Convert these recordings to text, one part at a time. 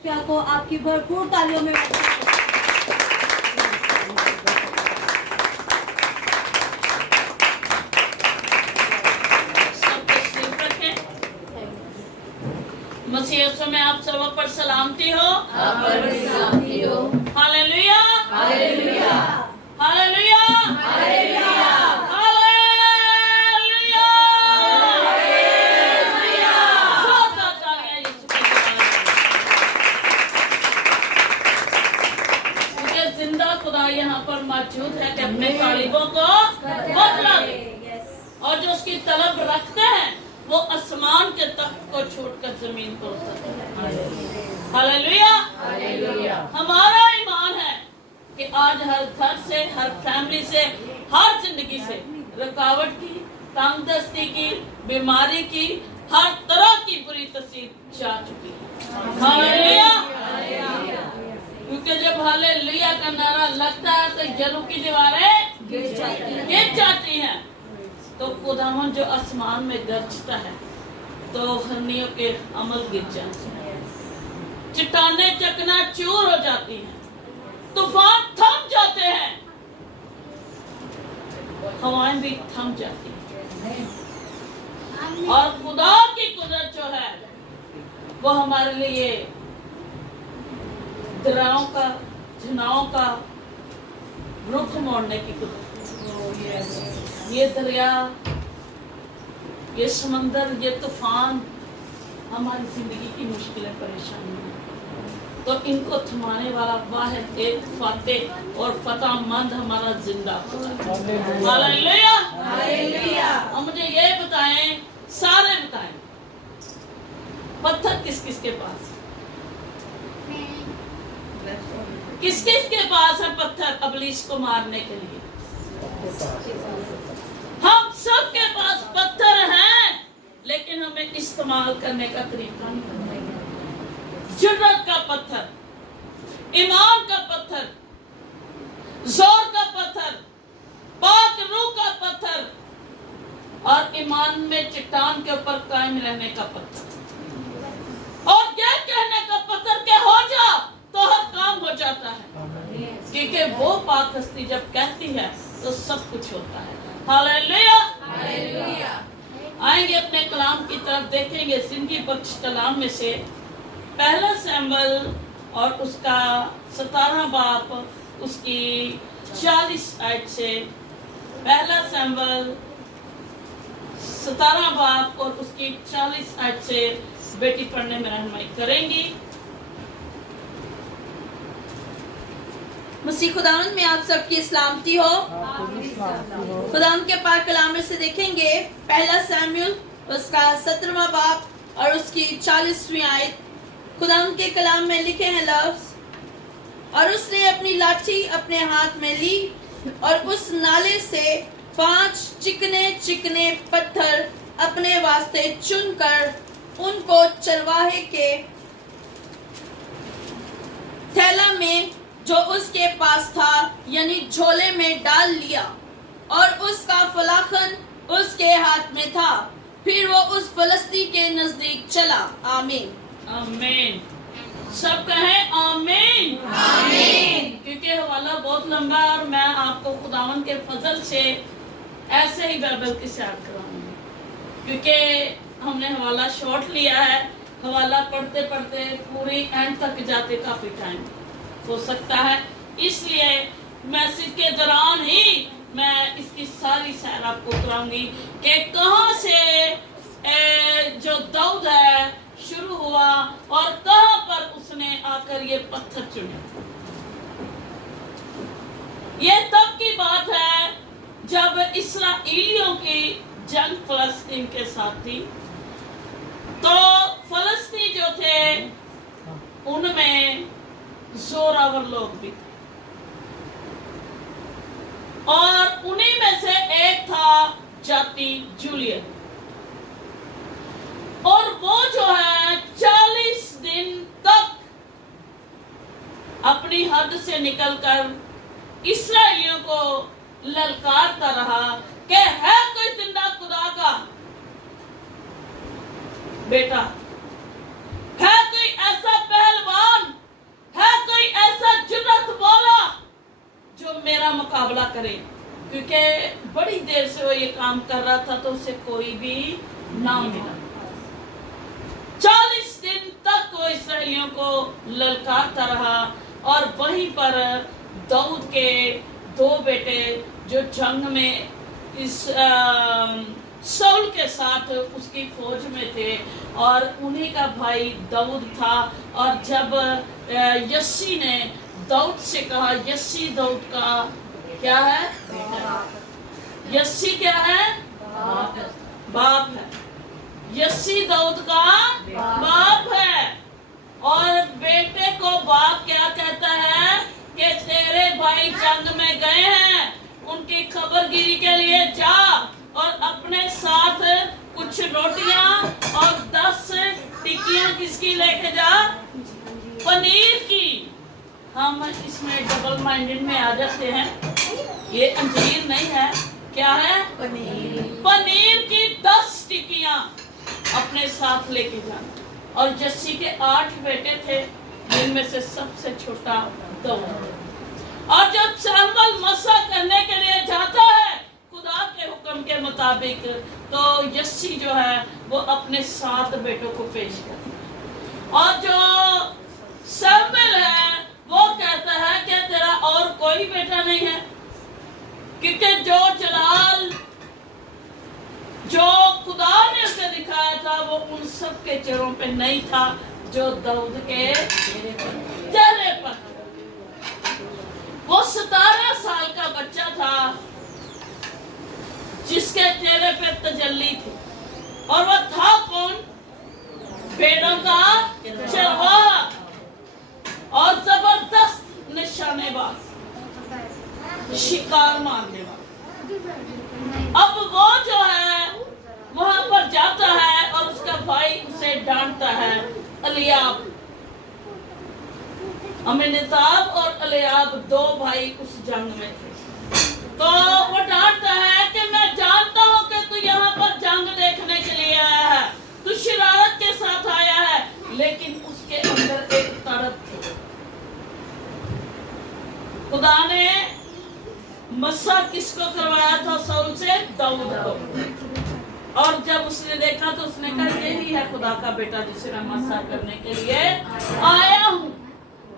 को आपकी भरपूर तालियों में मसीह में आप सब पर सलामती हो। आप पर भी सलामती हो। Hallelujah hallelujah hallelujah hallelujah hallelujah hallelujah. जोरदार तालियां यीशु के लिए। क्योंकि जिंदा खुदा यहाँ पर मौजूद है कि अपने तालिबों को बदला दे, और जो उसकी तलब रखते हैं वो आसमान के तख्त को छोड़कर जमीन पर उतरते हैं। Hallelujah hallelujah. हमारा ईमान है कि आज हर घर से, हर फैमिली से, हर जिंदगी से रुकावट की, तंगदस्ती की, बीमारी की, हर तरह की बुरी तस्वीर जा चुकी है। हालेलुया क्योंकि जब हालेलुया का नारा लगता है तो जलों की दीवारें गिर जाती हैं। तो खुदावन जो आसमान में गरजता है तो हरनियों के अमल गिर जाते हैं, चट्टानें चकनाचूर हो जाती हैं, तूफान थम जाते हैं, हवाएं भी थम जाती हैं, और खुदा की कुदरत जो है वो हमारे लिए दरियाओं का, झनाओं का रुख मोड़ने की कुदरत। ये दरिया, ये समंदर, ये तूफान हमारी जिंदगी की मुश्किलें, परेशानियां, तो इनको थमाने वाला वाहिद एक फातेह और फतहमंद हमारा जिंदा खुदा। Hallelujah hallelujah. अब मुझे ये बताएं, सारे बताएं, पत्थर किस किस के पास, किस किस के पास है पत्थर इब्लीस को मारने के लिए? हम सब के पास पत्थर हैं, लेकिन हमें इस्तेमाल करने का तरीका नहीं पता। जुर्रत का पत्थर, ईमान का पत्थर, जोर का पत्थर, पाक रूह का पत्थर, और ईमान में चट्टान के ऊपर कायम रहने का पत्थर, और क्या कहने का पत्थर के हो जा तो हर काम हो जाता है, क्योंकि वो पाक हस्ती जब कहती है तो सब कुछ होता है। Hallelujah hallelujah. आएंगे अपने कलाम की तरफ, देखेंगे जिंदगी बख्श कलाम में से पहला सैमुएल और उसका 17 बाप उसकी 40 आयत से। पहला सैमुएल 17 बाप और उसकी 40 आयत से बेटी पढ़ने में रहनुमाई करेंगी। मसीह खुदावंद में आप सबकी सलामती हो। खुदावंद के पाक कलाम में से देखेंगे पहला सैमुएल उसका 17वां बाप और उसकी 40वीं आयत। खुदावंद के कलाम में लिखे हैं लफ्ज, और उसने अपनी लाठी अपने हाथ में ली और उस नाले से 5 चिकने चिकने पत्थर अपने वास्ते चुनकर उनको चरवाहे के थैला में जो उसके पास था यानी झोले में डाल लिया, और उसका फलाखन उसके हाथ में था। फिर वो उस फलस्ती के नजदीक चला। आमीन आमीन। सब कहें आमीन आमीन। क्योंकि हवाला बहुत लंबा है और मैं आपको खुदावन के फजल से ऐसे ही बाइबल की सैर कराऊंगी, क्योंकि हमने हवाला शॉर्ट लिया है। हवाला पढ़ते पढ़ते पूरी एंड तक जाते काफी टाइम हो सकता है, इसलिए मैसेज के दौरान ही मैं इसकी सारी सैर आपको कराऊंगी कि कहाँ से जो दाऊद है शुरू हुआ और कहाँ पर उसने आकर ये पत्थर चुने। ये तब की बात है जब इस्राएलियों की जंग फलस्तीन के साथ थी। तो फलस्तीन जो थे उनमें जोरावर लोग भी थे, और उन्हीं में से एक था जाति जूलियन, और वो जो है 40 दिन तक अपनी हद से निकलकर इस्राएलियों को ललकारता रहा कि है कोई जिंदा खुदा का बेटा, है कोई ऐसा पहलवान मुकाबला करे, क्योंकि बड़ी देर से वो ये काम कर रहा था तो उसे कोई भी ना मिला। 40 दिन तक वो इसराइलियों को ललकारता रहा और वहीं पर दाऊद के 2 बेटे जो जंग में इस शाऊल के साथ उसकी फौज में थे और उन्हीं का भाई दाऊद था। और जब यस्सी ने दाऊद से कहा, यस्सी दाऊद का क्या है? यस्सी क्या है? बाप है। यस्सी दाऊद का बाप है। और बेटे को बाप क्या कहता है कि तेरे भाई जंग में गए हैं, उनकी खबरगिरी के लिए जा और अपने साथ कुछ रोटियां और 10 टिक्कियां किसकी लेके जा? पनीर की। हम इसमें डबल माइंडेड में आ जाते हैं। ये अंजीर नहीं है, क्या है? पनीर की 10 टिक्कियां अपने साथ लेके जाना। और जस्सी के 8 बेटे थे, जिनमें से सबसे छोटा दाऊद। और जब शमूएल मसा करने के लिए जाता है खुदा के हुक्म के मुताबिक, तो यस्सी जो है वो अपने 7 बेटों को पेश करता। और जो शमूएल है वो कहता है कि तेरा और कोई बेटा नहीं है, क्योंकि जो जलाल जो खुदा ने उसे दिखाया था वो उन सब के चेहरों पे नहीं था जो दाऊद के चेहरे पर। वो 17 साल का बच्चा था जिसके चेहरे पे तजल्ली थी। और वो था कौन? भेड़ों का चरवाहा और जबरदस्त निशानेबाज, शिकार मारने वाला। अब वो जो है वहां पर जाता है और उसका भाई उसे डांटता है। एलियाब, अमीनादाब और एलियाब 2 भाई उस जंग में थे। तो वो डांटता है कि मैं जानता हूं कि तू यहाँ पर जंग देखने के लिए आया है, तू शरारत के साथ आया है, लेकिन उसके अंदर एक तड़प थी। खुदा ने मसा किसको करवाया था शाऊल से? दाऊद को। और जब उसने देखा तो उसने कहा यही है खुदा का बेटा जिसे मैं मसा करने के लिए आया हूँ।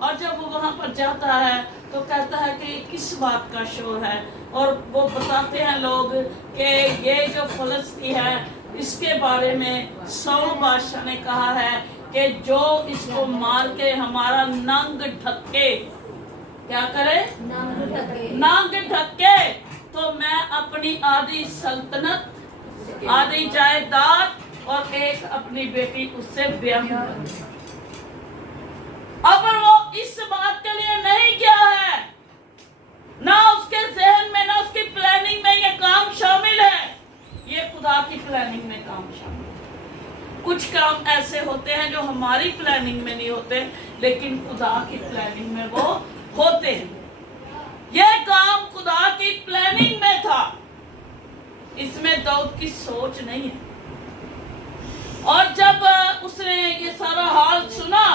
और जब वो वहां पर जाता है तो कहता है कि किस बात का शोर है। और वो बताते हैं लोग कि ये जो फलस्ती है इसके बारे में शाऊल बादशाह ने कहा है कि जो इसको मार के हमारा नंग ढके, क्या करे? नंग ढके, तो मैं अपनी आधी सल्तनत, आधी जायदाद और एक अपनी बेटी उससे ब्याह करूंगा। अब वो इस बात के लिए नहीं गया है, ना उसके जहन में ना उसकी प्लानिंग में ये काम शामिल है। ये खुदा की प्लानिंग में काम शामिल है। कुछ काम ऐसे होते हैं जो हमारी प्लानिंग में नहीं होते, लेकिन खुदा की प्लानिंग में वो होते हैं। ये काम खुदा की प्लानिंग में था, इसमें दाऊद की सोच नहीं है। और जब उसने ये सारा हाल सुना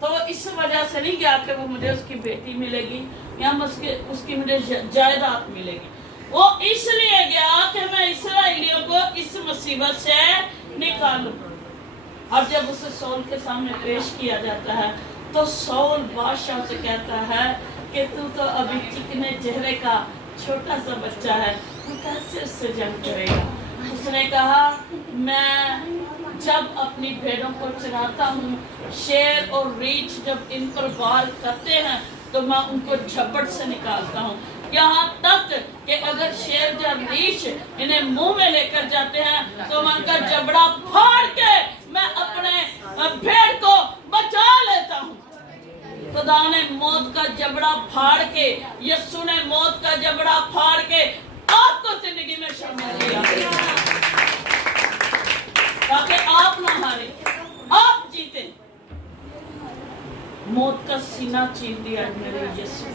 तो वो इस वजह से नहीं गया कि वो मुझे उसकी बेटी मिलेगी या उसकी मुझे जायदाद मिलेगी। वो इसलिए गया कि मैं इस्राएलियों को इस मुसीबत से निकालूं। अब जब उसे शाऊल के सामने पेश किया जाता है तो शाऊल बादशाह से कहता है कि तू तो अभी चिकने चेहरे का छोटा सा बच्चा है, तू कैसे उससे जंग करेगा? उसने कहा मैं जब अपनी भेड़ों को चराता हूँ, शेर और रीछ जब इन पर वार करते हैं तो मैं उनको झपट से निकालता हूँ। यहाँ तक कि अगर शेर या रीछ इन्हें मुंह में लेकर जाते हैं तो मैं उनका जबड़ा फाड़ के मैं अपने भेड़ को बचा लेता हूँ। खुदा ने मौत का जबड़ा फाड़ के, यीशु ने मौत का जबड़ा फाड़ के आपको जिंदगी में शामिल किया ताकि आप ना हारे, आप जीते। मौत का सीना छीन दिया मेरे यीशु,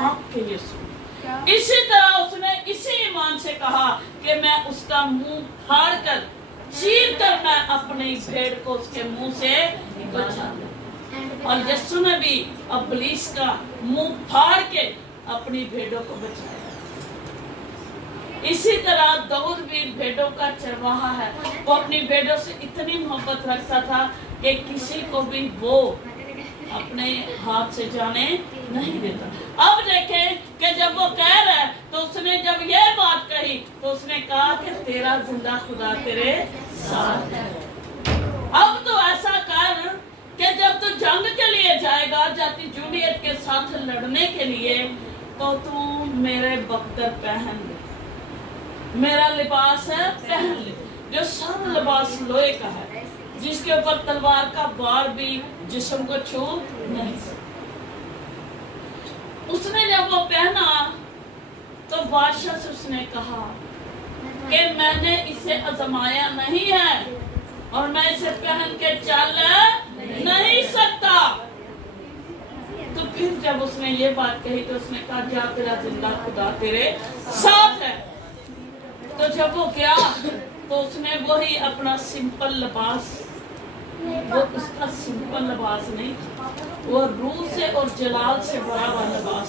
आपके यीशु। इसी तरह उसने इसी ईमान से कहा कि मैं उसका मुंह फाड़ कर, चीर कर मैं अपनी भेड़ को उसके मुंह से बचा लूं। और यीशु ने भी इब्लीस का मुंह फाड़ के अपनी भेड़ों को बचाया। इसी तरह दाऊद भी भेड़ों का चरवाहा है। वो अपनी भेड़ों से इतनी मोहब्बत रखता था कि किसी को भी वो अपने हाथ से जाने नहीं देता। अब देखें कि जब वो कह रहा है तो उसने जब ये बात कही तो उसने कहा कि तेरा जिंदा खुदा तेरे साथ है। अब तो ऐसा कर कि जब तू जंग के लिए जाएगा जाति जूलियट के साथ लड़ने के लिए तो तू मेरे बख्तर पहन ले, मेरा लिबास है पहन ले, जो सब लिबास लोहे का है, जिसके ऊपर तलवार का बार भी जिस्म को छू नहीं सकता। उसने जब वो पहना तो बादशाह से उसने कहा कि मैंने इसे आजमाया नहीं है और मैं इसे पहन के चल नहीं सकता। तो फिर जब उसने ये बात कही तो उसने कहा जा तेरा जिंदा खुदा तेरे साथ है। तो जब वो गया तो उसने वही अपना सिंपल लिबास, वो उसका सिंपल लिबास नहीं, वो रूह से और जलाल से भरा हुआ लिबास,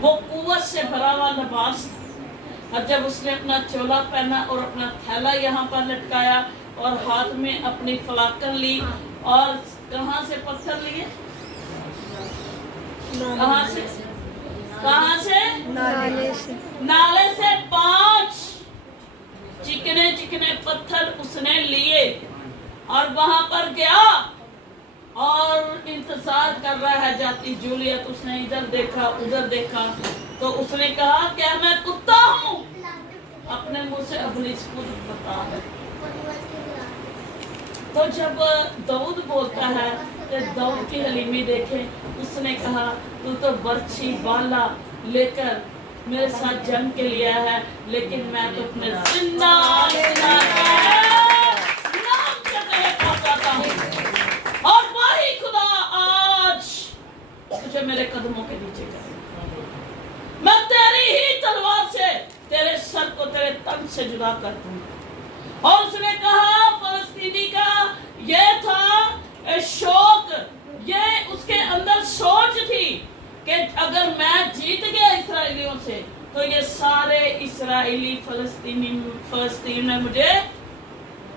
वो कुव्वत से भरा हुआ लिबास। और जब उसने अपना चोला पहना और अपना थैला यहाँ पर लटकाया और हाथ में अपनी फलाकन ली और कहाँ से पत्थर लिए, कहाँ से नाले से 5 चिकने चिकने पत्थर उसने लिए और वहां पर गया और इंतजार कर रहा है जाती जूलियट। उसने इधर देखा उधर देखा तो उसने कहा क्या मैं कुत्ता हूँ? अपने मुंह से इब्लीस खुद बता है। तो जब दाऊद बोलता है तो दाऊद की हलीमी देखे, उसने कहा तू तो बर्छी बाला लेकर मेरे साथ जंग के लिए है, लेकिन मैं तो अपने जिंदा नाम के तहत आता हूँ और वही खुदा आज तुझे मेरे कदमों के नीचे करेगा। मैं तेरी ही तलवार से तेरे सर को तेरे तन से जुदा कर दूंगा। और उसने कहा फलस्तीनी का ये था शौक, ये उसके अंदर सोच थी कि अगर मैं जीत गया इस्राएलियों से तो ये सारे इस्राएली फलस्तीन में मुझे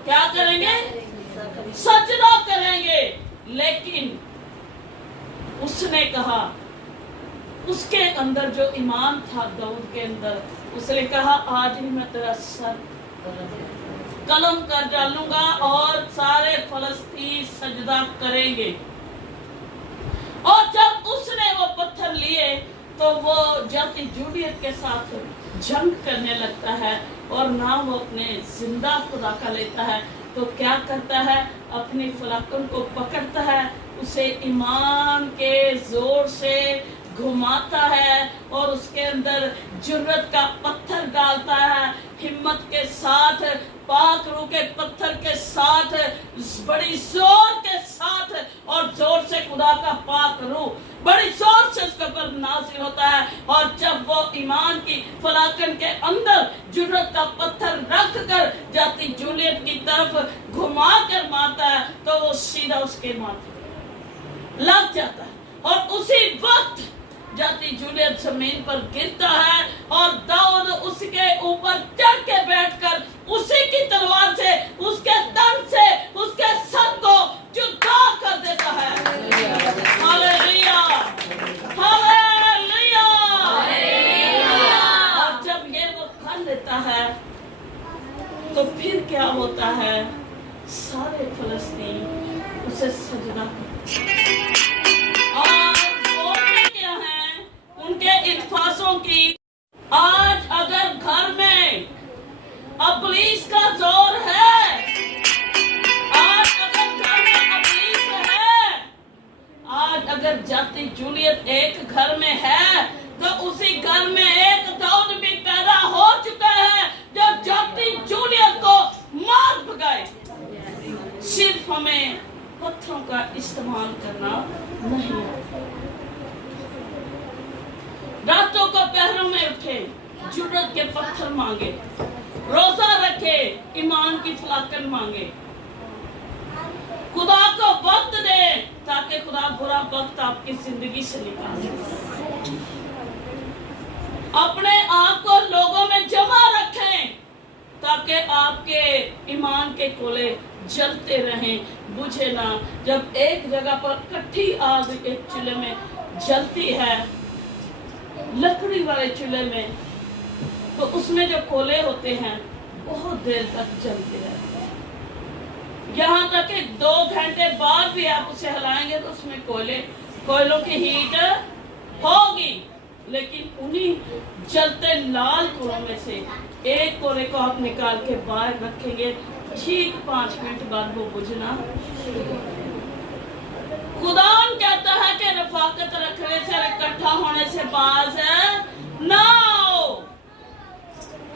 क्या करेंगे? सजदा करेंगे। लेकिन उसने कहा, उसके अंदर जो ईमान था दाऊद के अंदर, उसने कहा आज ही मैं तेरा सर कलम कर डालूंगा और सारे फलस्तीन सजदा करेंगे। और जब उसने वो पत्थर लिए तो वो जाति जूलियट के साथ जंग करने लगता है और नाम वो अपने जिंदा खुदा का लेता है। तो क्या करता है? अपनी फलाकन को पकड़ता है, उसे ईमान के जोर से घुमाता है और उसके अंदर जुर्रत का पत्थर डालता है, हिम्मत के साथ, पाक रूह के पत्थर के साथ, बड़ी जोर के साथ, और जोर से खुदा का पाक रूह बड़ी जोर से उसके ऊपर नाज़िल होता है। और जब वो ईमान की फलाकन के अंदर जुर्रत का पत्थर रख कर जाती जूलियट की तरफ घुमा कर मारता है तो वो सीधा उसके माथे लग जाता है और उसी वक्त जाती जूलियट जमीन पर गिरता है और दाऊद उसके ऊपर चढ़ के बैठकर उसी की तलवार से उसके तन से उसके सर को जुदा कर देता है। Hallelujah, hallelujah. और जब ये वो कर लेता है तो फिर क्या होता है? सारे फलस्तीन उसे सजदा करते और बोलते क्या है उनके इल्फाजों की, आज अगर घर में इब्लीस का जोर है, आज अगर घर में इब्लीस है, आज अगर जाती जूलियट एक घर में है तो उसी घर में एक दाऊद भी पैदा हो चुका है जो जाती जूलियट को मार भगाए। सिर्फ हमें पत्थरों का इस्तेमाल करना नहीं आता। रातों को पहरों में उठे, जुर्रत के पत्थर मांगे, रोजा रखे, ईमान की फलाकन मांगे, खुदा को वक्त दे ताकि खुदा बुरा वक्त आपकी जिंदगी से निकाल दे। अपने आप को लोगों में जमा रखें ताकि आपके ईमान के कोले जलते रहें, बुझे ना। जब एक जगह पर इकट्ठी आग एक चूल्हे में जलती है, लकड़ी वाले चूल्हे में, तो उसमें जो कोले होते हैं बहुत देर तक जलते रहते हैं। यहाँ तक कि 2 घंटे बाद भी आप उसे हिलाएंगे तो उसमें कोयलों की हीट होगी, लेकिन उन्हीं जलते लाल कोलों में से एक कोले को आप निकाल के बाहर रखेंगे, ठीक 5 मिनट बाद वो बुझना। खुदा कहता है कि रफाकत रखने से, इकट्ठा होने से बाज ना आओ।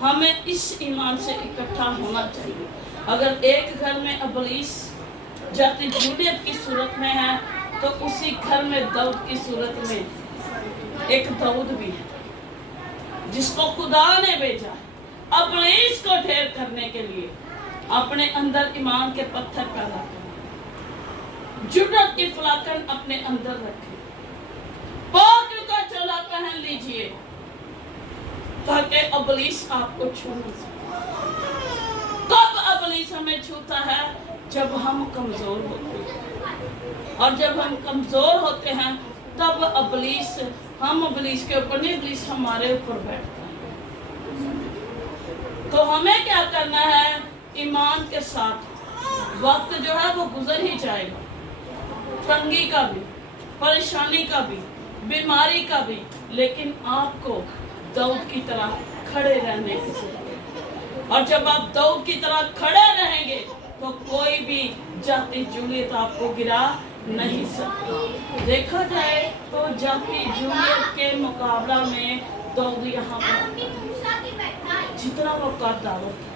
हमें इस ईमान से इकट्ठा होना चाहिए। अगर एक घर में अबलीस जाति जूलियत की सूरत में है, तो उसी घर में दाऊद की सूरत में एक दाऊद भी है, जिसको खुदा ने भेजा अबलीस को ढेर करने के लिए। अपने अंदर ईमान के पत्थर पैदा करें, जुर्रत की फलाकन अपने अंदर रखें, पाक का चोला पहन लीजिए ताकि अबलीस आपको छू न सके। कब अबलीस हमें छूता है? जब हम कमजोर होते हैं, और जब हम कमजोर होते हैं तब हम अबलीस के ऊपर नहीं, अबलीस हमारे ऊपर बैठता है। तो हमें क्या करना है? ईमान के साथ वक्त जो है वो गुजर ही जाएगा, तंगी का भी, परेशानी का भी, बीमारी का भी, लेकिन आपको दाऊद की तरह खड़े रहने की जरूरत है। और जब आप दाऊद की तरह खड़े रहेंगे तो कोई भी जाति जूलियत आपको गिरा नहीं सकता। देखा जाए तो जाति जूलियत के मुकाबला में दाऊद यहाँ पर जितना वो कद्दावर था।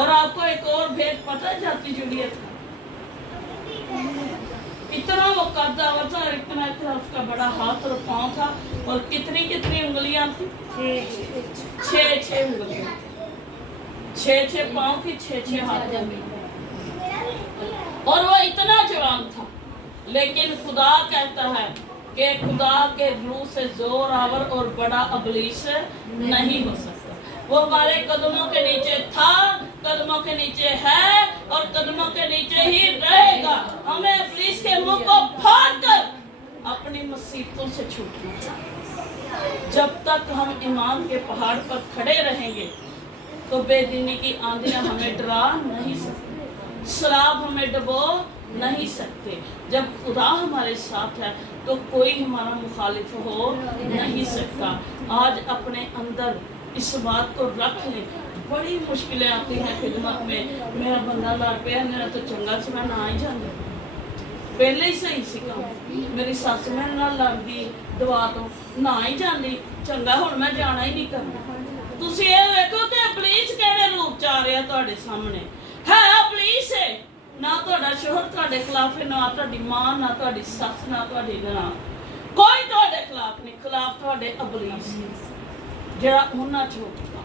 और आपको एक और भेद पता है जाति जूलियत का? इतना वो कद्दावर था और इतना उसका बड़ा हाथ और पाँव था, और कितनी उंगलियां थी? 6 उंगलियां, 6 पाँव की, 6 हाथ की। और वो इतना जवान था, लेकिन खुदा कहता है कि खुदा के रूह से जोर आवर और बड़ा अबलीस नहीं हो सकता। वो हमारे कदमों के नीचे था, कदमों के नीचे है और कदमों के नीचे ही रहेगा। हमें अबलीस के मुंह को फाड़ कर अपनी मुसीबतों से छूटना है। जब तक हम ईमान के पहाड़ पर खड़े रहेंगे तो बेदीनी की आंधियां हमें डरा नहीं सकती, शराब हमें डुबो नहीं सकते। जब खुदा हमारे साथ है तो कोई हमारा मुखालिफ हो नहीं सकता। आज अपने अंदर इस बात को रख ले। बड़ी मुश्किलें आती हैं खिदमत में, मेरा बंदा लड़ पिया, मेरा तो चंगा से मैं ना ही जाना, पहले ही सही सी काम, मेरी सस मेरे नाल लड़दी दवा तो ना ही जाती, चंगा हुण मैं जाना ही नहीं करना। तुसीं ये वेखो कि अबलीस किहड़े रूप च आ रहा तुहाडे सामने है। अबलीस है ना, तुहाडा शोहर तुहाडे खिलाफ है, ना तुहाडी मां, ना तुहाडी सस, ना तुहाडी ननाण, कोई तुहाडे खिलाफ नहीं, खिलाफ तुहाडे अबलीस ਜਿਹੜਾ ਉਹਨਾਂ ਚ ਹੋ ਚੁੱਕਾ।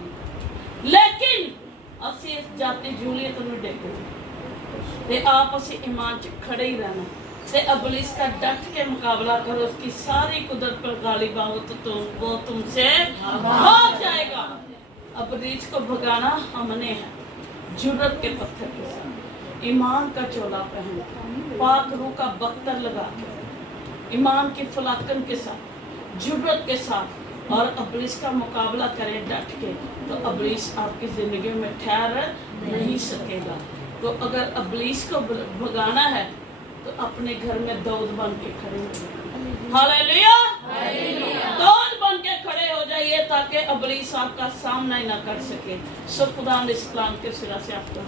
लेकिन ਅਸੀਂ ਇਸ ਜਾਤੀ ਜੂਲੀਅਤ ਨੂੰ ਦੇਖੋ ਤੇ ਆਪ ਅਸੀਂ ईमान ਚ खड़े ही रहना ਤੇ अबलीस का डट के मुकाबला करो। उसकी सारी कुदरत पर गालिब आओ तो वो तुमसे भाग जाएगा। अबलीस को भगाना हमने है, जुर्रत के पत्थर के साथ, ईमान का चोला पहन, पाक रूह का बख्तर लगा के, ईमान की फलाकन के साथ, जुर्रत के साथ, और अबलीस का मुकाबला करें डट के, तो अबलीस आपकी जिंदगी में ठहर नहीं सकेगा। तो अगर अबलीस को भगाना है तो अपने घर में दाऊद बन के खड़े हो जाइए। हालेलुया, दाऊद बन के खड़े हो जाइए ताकि अबलीस आपका सामना ही ना कर सके। सो खुदा ने इस कलाम के सिरा से आपको